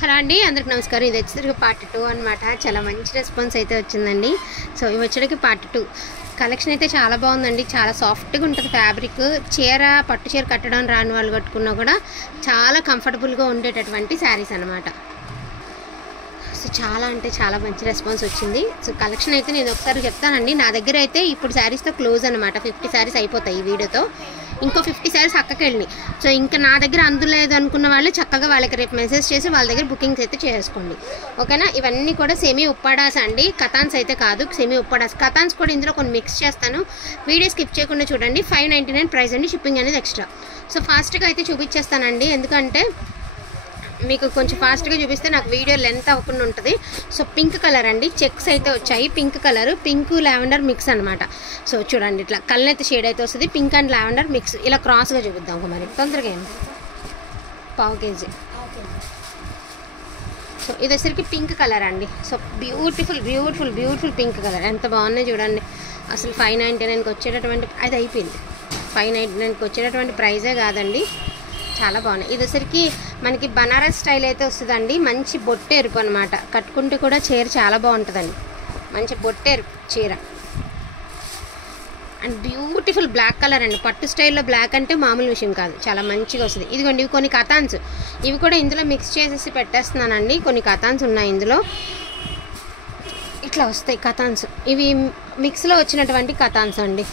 Hello అండి, అందరికి నమస్కారం. ఇది వచ్చేసరికి పార్ట్ 2 అనమాట. చాలా మంచి రెస్పాన్స్ అయితే వచ్చిందండి. సో ఇవి వచ్చేటికి పార్ట్ 2 కలెక్షన్ అయితే చాలా బాగుందండి. చాలా సాఫ్ట్గా ఉంటుంది ఫ్యాబ్రిక్. చీర పట్టు చీర కట్టడం రాని వాళ్ళు కట్టుకున్నా కూడా చాలా కంఫర్టబుల్గా ఉండేటటువంటి శారీస్ అనమాట. సో చాలా అంటే చాలా మంచి రెస్పాన్స్ వచ్చింది. సో కలెక్షన్ అయితే నేను ఒకసారి చెప్తానండి. నా దగ్గర అయితే ఇప్పుడు శారీస్తో క్లోజ్ అనమాట. 50 శారీస్ అయిపోతాయి ఈ వీడియోతో. ఇంకో 50 శారీస్ అక్కకి వెళ్ళినాయి. సో ఇంకా నా దగ్గర అందులేదు అనుకున్న వాళ్ళు చక్కగా వాళ్ళకి రేపు మెసేజ్ చేసి వాళ్ళ దగ్గర బుకింగ్స్ అయితే చేసుకోండి, ఓకేనా. ఇవన్నీ కూడా సెమీ ఉప్పాడాస్ అండి, కథాన్స్ అయితే కాదు, సెమీ ఉప్పాడాస్. కథాన్స్ కూడా ఇందులో కొన్ని మిక్స్ చేస్తాను, వీడియో స్కిప్ చేయకుండా చూడండి. 599 ప్రైస్ అండి, షిప్పింగ్ అనేది ఎక్స్ట్రా. సో ఫాస్ట్గా అయితే చూపించేస్తానండి, ఎందుకంటే మీకు కొంచెం ఫాస్ట్గా చూపిస్తే నాకు వీడియో లెంత్ అవ్వకుండా ఉంటుంది. సో పింక్ కలర్ అండి, చెక్స్ అయితే వచ్చాయి. Pink colour, pink lavender mix అనమాట. సో చూడండి, ఇట్లా కళ్ళనైతే షేడ్ అయితే వస్తుంది. Pink and lavender mix. ఇలా క్రాస్గా చూపిద్దాం మరి తొందరగా. ఏం పావు కేజీ. సో ఇది వచ్చరికి పింక్ కలర్ అండి. So beautiful beautiful beautiful pink colour. ఎంత బాగున్నాయి చూడండి. అసలు 599కి వచ్చేటటువంటి అది అయిపోయింది. 599కి వచ్చేటటువంటి ప్రైజే కాదండి, చాలా బాగున్నాయి. ఇది వచ్చరికి మనకి బనారస్ స్టైల్ అయితే వస్తుందండి. మంచి బొట్టెరుపు అనమాట. కట్టుకుంటే కూడా చీర చాలా బాగుంటుందండి. మంచి బొట్టెరుపు చీర అండ్ బ్యూటిఫుల్ బ్లాక్ కలర్ అండి. పట్టు స్టైల్లో బ్లాక్ అంటే మామూలు విషయం కాదు, చాలా మంచిగా వస్తుంది. ఇదిగోండి, ఇవి కొన్ని కథాన్స్, ఇవి కూడా ఇందులో మిక్స్ చేసేసి పెట్టేస్తున్నానండి. కొన్ని కథాన్స్ ఉన్నాయి ఇందులో, ఇట్లా వస్తాయి కథాన్స్. ఇవి మిక్స్లో వచ్చినటువంటి కథాన్స్ అండి.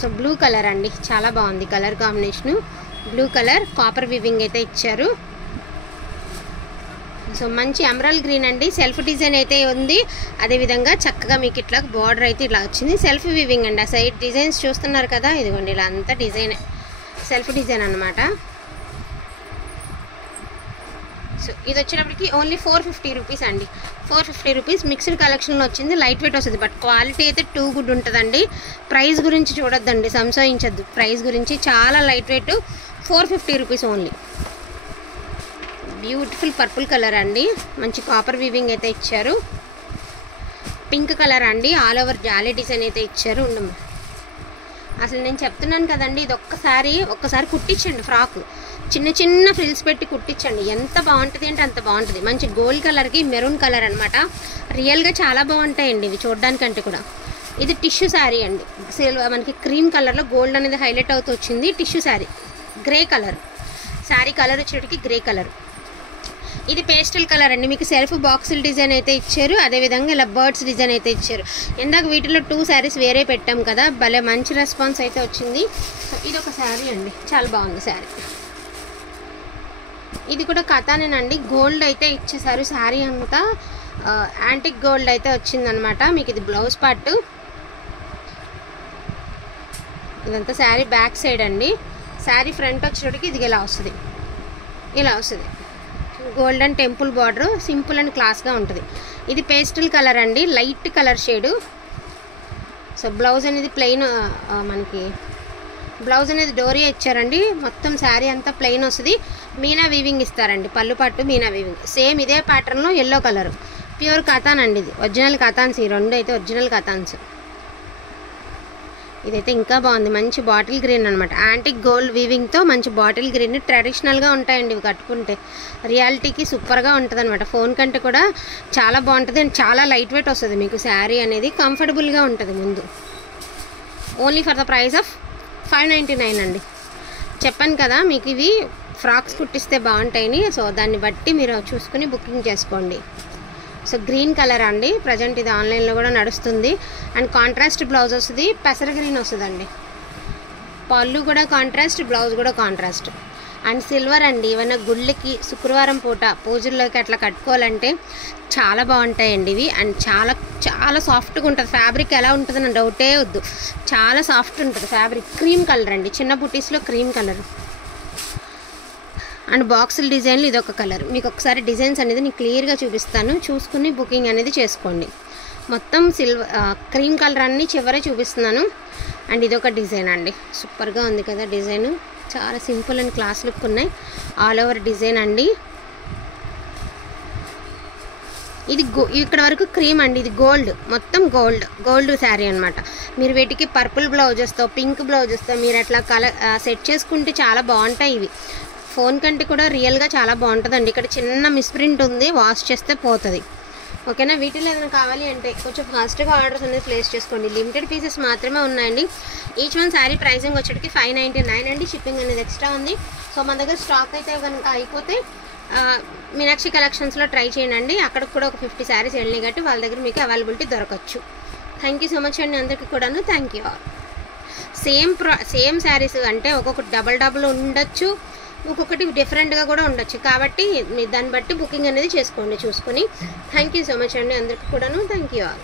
సో బ్లూ కలర్ అండి, చాలా బాగుంది colour combination. Blue colour copper weaving అయితే ఇచ్చారు. సో మంచి ఎమరాల్డ్ గ్రీన్ అండి. సెల్ఫ్ డిజైన్ అయితే ఉంది. అదేవిధంగా చక్కగా మీకు ఇట్లా బార్డర్ అయితే ఇట్లా వచ్చింది. సెల్ఫ్ వివింగ్ అండి. ఆ సైడ్ డిజైన్స్ చూస్తున్నారు కదా, ఇదిగోండి ఇలా అంతా డిజైన్, సెల్ఫ్ డిజైన్ అనమాట. సో ఇది వచ్చేటప్పటికి ఓన్లీ 450 రూపీస్ అండి. 450 రూపీస్ మిక్స్డ్ కలెక్షన్లో వచ్చింది. లైట్ వెయిట్ వస్తుంది, బట్ క్వాలిటీ అయితే టూ గుడ్ ఉంటుందండి. ప్రైస్ గురించి చూడొద్దండి, సంశయించద్దు ప్రైస్ గురించి. చాలా light weight. 450 rupees only. Beautiful purple colour అండి, మంచి కాపర్ వీవింగ్ అయితే ఇచ్చారు. పింక్ కలర్ అండి, ఆల్ ఓవర్ జాలీ డిజైన్ అయితే ఇచ్చారు. ఉండమ్మా, అసలు నేను చెప్తున్నాను కదండి, ఇది ఒక్కసారి కుట్టించండి. ఫ్రాక్ చిన్న చిన్న ఫ్రిల్స్ పెట్టి కుట్టించండి, ఎంత బాగుంటుంది అంటే అంత బాగుంటుంది. మంచి గోల్డ్ కలర్కి మెరూన్ కలర్ అనమాట. రియల్గా చాలా బాగుంటాయండి ఇవి చూడడానికంటే కూడా. ఇది టిష్యూ శారీ అండి. మనకి క్రీమ్ కలర్లో గోల్డ్ అనేది హైలైట్ అవుతూ వచ్చింది. Tissue sari, grey colour sari colour వచ్చేటికి గ్రే కలర్. ఇది పేస్టల్ కలర్ అండి. మీకు సెల్ఫ్ బాక్సుల డిజైన్ అయితే ఇచ్చారు. అదేవిధంగా ఇలా బర్డ్స్ డిజైన్ అయితే ఇచ్చారు. ఇందాక వీటిలో 2 శారీస్ వేరే పెట్టాం కదా, భలే మంచి రెస్పాన్స్ అయితే వచ్చింది. ఇది ఒక శారీ అండి, చాలా బాగుంది శారీ. ఇది కూడా కథానేనండి. గోల్డ్ అయితే ఇచ్చేసారు. శారీ అంతా యాంటిక్ గోల్డ్ అయితే వచ్చిందనమాట. మీకు ఇది బ్లౌజ్ పార్ట్. ఇదంతా శారీ బ్యాక్ సైడ్ అండి. శారీ ఫ్రంట్ వచ్చేటికి ఇది ఇలా వస్తుంది, ఇలా వస్తుంది. Golden temple border, simple and క్లాస్గా ఉంటుంది. ఇది పేస్టల్ కలర్ అండి, light colour shade. So blouse అనేది ప్లెయిన్, మనకి బ్లౌజ్ అనేది డోరియా ఇచ్చారండి. మొత్తం శారీ అంతా ప్లెయిన్ వస్తుంది. మీనా వీవింగ్ ఇస్తారండి, పళ్ళు పట్టు మీనా వీవింగ్. సేమ్ ఇదే ప్యాటర్న్లో ఎల్లో కలర్, ప్యూర్ కథాన్ అండి. ఇది ఒరిజినల్ కథాన్స్, ఈ రెండు అయితే ఒరిజినల్ కథాన్స్. ఇదైతే ఇంకా బాగుంది, మంచి బాటిల్ గ్రీన్ అనమాట. యాంటిక్ గోల్డ్ వీవింగ్తో మంచి బాటిల్ గ్రీన్. ట్రెడిషనల్గా ఉంటాయండి ఇవి కట్టుకుంటే. రియాలిటీకి సూపర్గా ఉంటుంది అనమాట. ఫోన్ కంటే కూడా చాలా బాగుంటుంది అండ్ చాలా లైట్ వెయిట్ వస్తుంది మీకు శారీ అనేది. కంఫర్టబుల్గా ఉంటుంది ముందు. Only for the price of 599 అండి. చెప్పాను కదా మీకు ఇవి ఫ్రాక్స్ కుట్టిస్తే బాగుంటాయని. సో దాన్ని బట్టి మీరు చూసుకుని బుకింగ్ చేసుకోండి. సో గ్రీన్ కలర్ అండి, ప్రజెంట్ ఇది ఆన్లైన్లో కూడా నడుస్తుంది. అండ్ కాంట్రాస్ట్ బ్లౌజ్ వస్తుంది, పెసర గ్రీన్ వస్తుందండి. పళ్ళు కూడా కాంట్రాస్ట్, బ్లౌజ్ కూడా కాంట్రాస్ట్. అండ్ సిల్వర్ అండి. ఏమైనా గుళ్ళకి శుక్రవారం పూట పూజల్లోకి అట్లా కట్టుకోవాలంటే చాలా బాగుంటాయండి ఇవి. అండ్ చాలా చాలా సాఫ్ట్గా ఉంటుంది. ఫ్యాబ్రిక్ ఎలా ఉంటుందని డౌటే వద్దు, చాలా సాఫ్ట్ ఉంటుంది ఫ్యాబ్రిక్. క్రీమ్ కలర్ అండి, చిన్న బుటీస్లో క్రీమ్ కలర్. అండ్ బాక్సుల డిజైన్లు ఇదొక కలర్. మీకు ఒకసారి డిజైన్స్ అనేది నేను క్లియర్గా చూపిస్తాను, చూసుకుని బుకింగ్ అనేది చేసుకోండి. మొత్తం క్రీమ్ కలర్ అన్ని చివరే చూపిస్తున్నాను. అండ్ ఇదొక డిజైన్ అండి, సూపర్గా ఉంది కదా డిజైన్. చాలా సింపుల్ అండ్ క్లాస్ లుక్ ఉన్నాయి. ఆల్ ఓవర్ డిజైన్ అండి. ఇది ఇక్కడ వరకు క్రీమ్ అండి, ఇది గోల్డ్, మొత్తం గోల్డ్ శారీ అనమాట. మీరు వీటికి పర్పుల్ బ్లౌజెస్తో పింక్ బ్లౌజెస్తో మీరు అట్లా సెట్ చేసుకుంటే చాలా బాగుంటాయి ఇవి. ఫోన్ కంటే కూడా రియల్గా చాలా బాగుంటుందండి. ఇక్కడ చిన్న మిస్ప్రింట్ ఉంది, వాష్ చేస్తే పోతుంది. ఓకేనా. వీటిలో ఏదైనా కావాలి అంటే కొంచెం ఫాస్ట్గా ఆర్డర్స్ అనేది ప్లేస్ చేసుకోండి. లిమిటెడ్ పీసెస్ మాత్రమే ఉన్నాయండి. ఈచ్ వన్ శారీ ప్రైసింగ్ వచ్చేటికి 599 అండి. షిప్పింగ్ అనేది ఎక్స్ట్రా ఉంది. సో మన దగ్గర స్టాక్ అయితే కనుక అయిపోతే మీనాక్షి కలెక్షన్స్లో ట్రై చేయండి. అక్కడికి కూడా ఒక 50 శారీస్ వెళ్ళినాయి కాబట్టి వాళ్ళ దగ్గర మీకు అవైలబిలిటీ దొరకచ్చు. థ్యాంక్ యూ సో మచ్ అండి అందరికీ కూడాను. Thank you all. Same saris అంటే ఒక్కొక్కటి డబల్ ఉండొచ్చు, ఒక్కొక్కటి డిఫరెంట్గా కూడా ఉండొచ్చు. కాబట్టి మీరు దాన్ని బట్టి బుకింగ్ అనేది చేసుకోండి చూసుకొని. థ్యాంక్ యూ సో మచ్ అండి అందరికీ కూడాను. Thank you all.